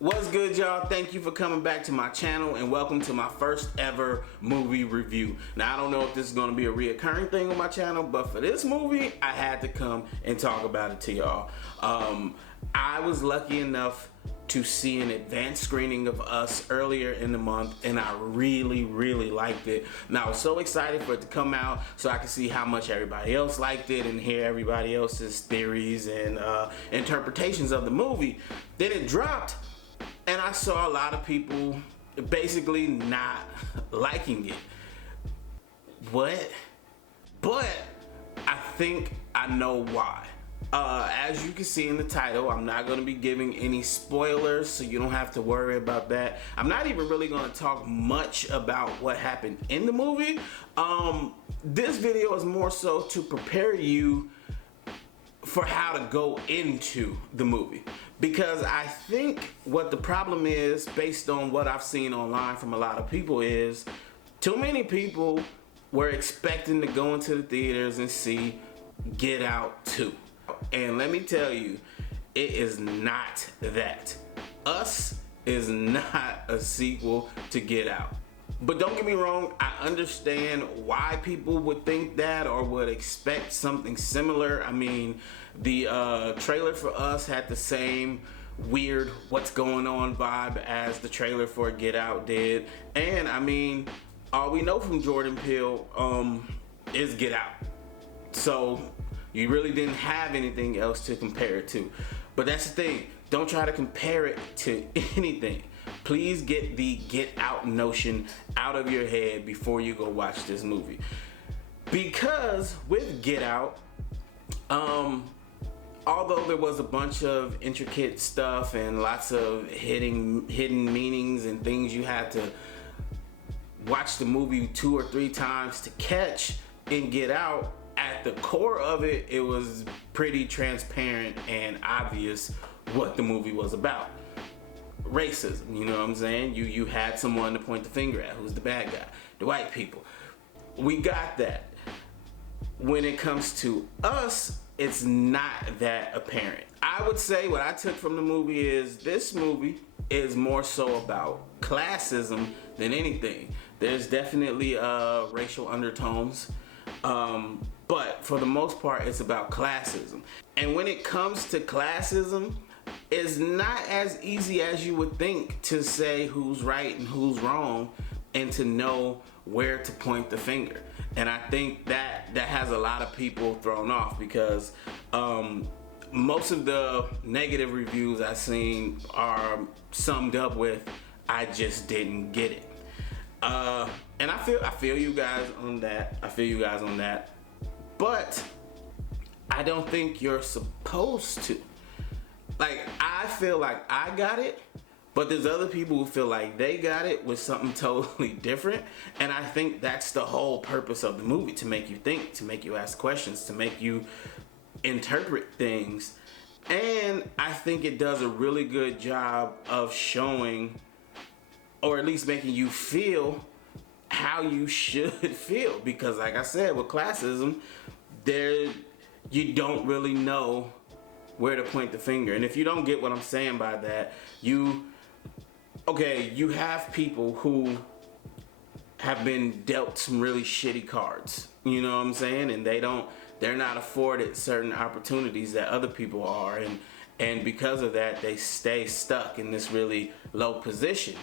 What's good, y'all? Thank you for coming back to my channel and welcome to my first ever movie review. Now, I don't know if this is going to be a reoccurring thing on my channel, but for this movie, I had to come and talk about it to y'all. I was lucky enough to see an advanced screening of Us earlier in the month, and I really liked it. Now, I was so excited for it to come out so I could see how much everybody else liked it and hear everybody else's theories and interpretations of the movie. Then it dropped, and I saw a lot of people basically not liking it. What? But I think I know why. As you can see in the title, I'm not going to be giving any spoilers, so you don't have to worry about that. I'm not even really going to talk much about what happened in the movie. This video is more so to prepare you for how to go into the movie, because I think what the problem is, based on what I've seen online from a lot of people, is too many people were expecting to go into the theaters and see Get Out 2. And let me tell you, it is not that. Us is not a sequel to Get Out. But don't get me wrong, I understand why people would think that or would expect something similar. I mean, the trailer for Us had the same weird what's going on vibe as the trailer for Get Out did. And I mean, all we know from Jordan Peele is Get Out. So you really didn't have anything else to compare it to. But that's the thing, don't try to compare it to anything. Please get the Get Out notion out of your head before you go watch this movie. Because with Get Out, although there was a bunch of intricate stuff and lots of hidden meanings and things you had to watch the movie 2 or 3 times to catch in Get Out, at the core of it, it was pretty transparent and obvious what the movie was about. Racism, you know what I'm saying? You had someone to point the finger at. Who's the bad guy? The white people. We got that. When it comes to Us, it's not that apparent. I would say what I took from the movie is this movie is more so about classism than anything. There's definitely racial undertones. But for the most part, it's about classism. And when it comes to classism, it's not as easy as you would think to say who's right and who's wrong and to know where to point the finger. And I think that has a lot of people thrown off, because most of the negative reviews I've seen are summed up with, I just didn't get it. And I feel you guys on that. I feel you guys on that. But I don't think you're supposed to. Like, I feel like I got it, but there's other people who feel like they got it with something totally different. And I think that's the whole purpose of the movie, to make you think, to make you ask questions, to make you interpret things. And I think it does a really good job of showing, or at least making you feel how you should feel. Because like I said, with classism, you don't really know where to point the finger. And if you don't get what I'm saying by that, you have people who have been dealt some really shitty cards, you know what I'm saying? And they're not afforded certain opportunities that other people are, and because of that, they stay stuck in this really low position.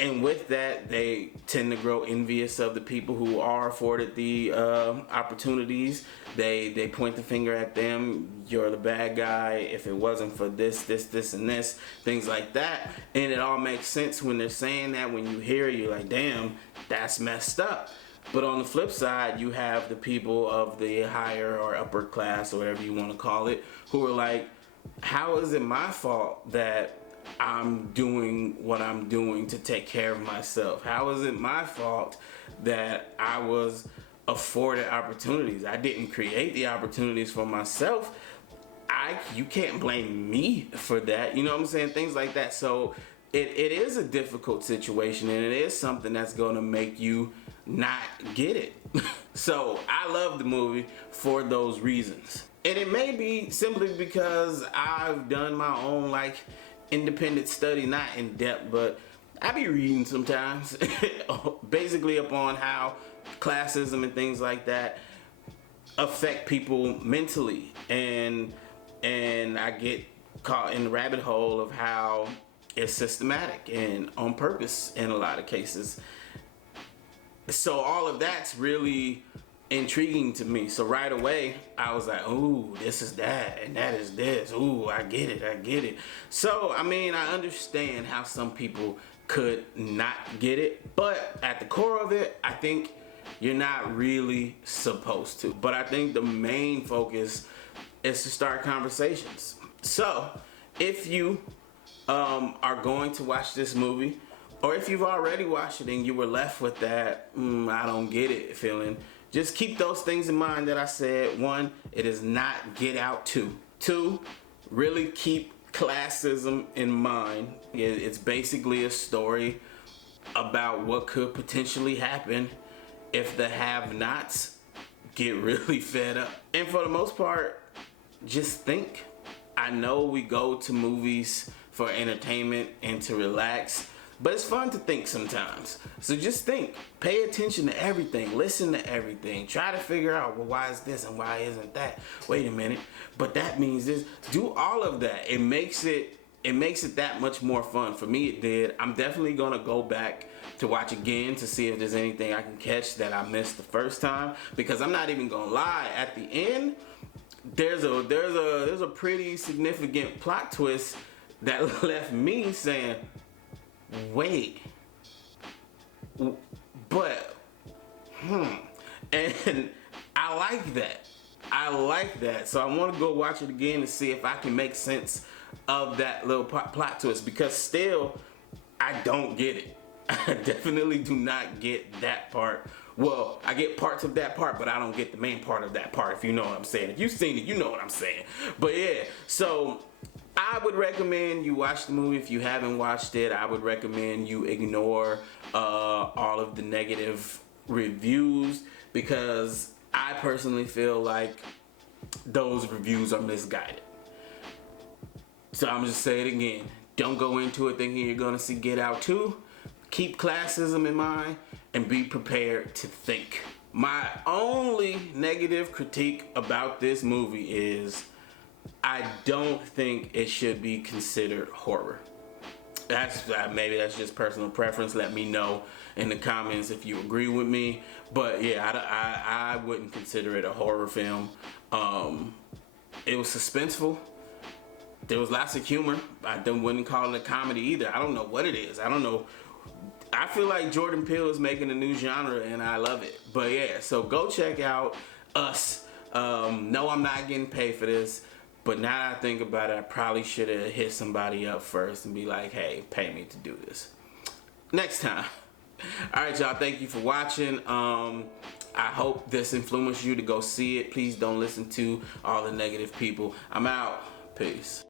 And with that, they tend to grow envious of the people who are afforded the opportunities. They point the finger at them. You're the bad guy. If it wasn't for this, and this, things like that. And it all makes sense when they're saying that. When you hear it, you're like, damn, that's messed up. But on the flip side, you have the people of the higher or upper class, or whatever you want to call it, who are like, how is it my fault that I'm doing what I'm doing to take care of myself? How is it my fault that I was afforded opportunities? I didn't create the opportunities for myself. You can't blame me for that. You know what I'm saying? Things like that. So it is a difficult situation, and it is something that's going to make you not get it. So I love the movie for those reasons. And it may be simply because I've done my own independent study, not in depth, but I be reading sometimes, basically upon how classism and things like that affect people mentally, and I get caught in the rabbit hole of how it's systematic and on purpose in a lot of cases. So all of that's really intriguing to me. So right away, I was like, ooh, this is that, and that is this. Ooh, I get it. So, I mean, I understand how some people could not get it, but at the core of it, I think you're not really supposed to. But I think the main focus is to start conversations. So, if you are going to watch this movie, or if you've already watched it and you were left with that, I don't get it feeling, just keep those things in mind that I said. 1, it is not Get Out 2. 2, really keep classism in mind. It's basically a story about what could potentially happen if the have-nots get really fed up. And for the most part, just think. I know we go to movies for entertainment and to relax, but it's fun to think sometimes. So just think, pay attention to everything, listen to everything, try to figure out, well, why is this and why isn't that? Wait a minute, but that means this. Do all of that. It makes it that much more fun. For me, it did. I'm definitely gonna go back to watch again to see if there's anything I can catch that I missed the first time, because I'm not even gonna lie, at the end, there's a pretty significant plot twist that left me saying, wait, but, and I like that. So I want to go watch it again to see if I can make sense of that little plot twist, because still, I don't get it. I definitely do not get that part. Well, I get parts of that part, but I don't get the main part of that part, if you know what I'm saying. If you've seen it, you know what I'm saying. But yeah, so I would recommend you watch the movie. If you haven't watched it, I would recommend you ignore all of the negative reviews, because I personally feel like those reviews are misguided. So I'm just saying it again. Don't go into it thinking you're gonna see Get Out 2. Keep classism in mind and be prepared to think. My only negative critique about this movie is I don't think it should be considered horror. Maybe that's just personal preference. Let me know in the comments if you agree with me. But yeah, I wouldn't consider it a horror film. It was suspenseful. There was lots of humor. I wouldn't call it a comedy either. I don't know what it is. I don't know. I feel like Jordan Peele is making a new genre and I love it. But yeah, so go check out Us. No, I'm not getting paid for this, but now that I think about it, I probably should have hit somebody up first and be like, hey, pay me to do this next time. All right, y'all, thank you for watching. I hope this influenced you to go see it. Please don't listen to all the negative people. I'm out. Peace.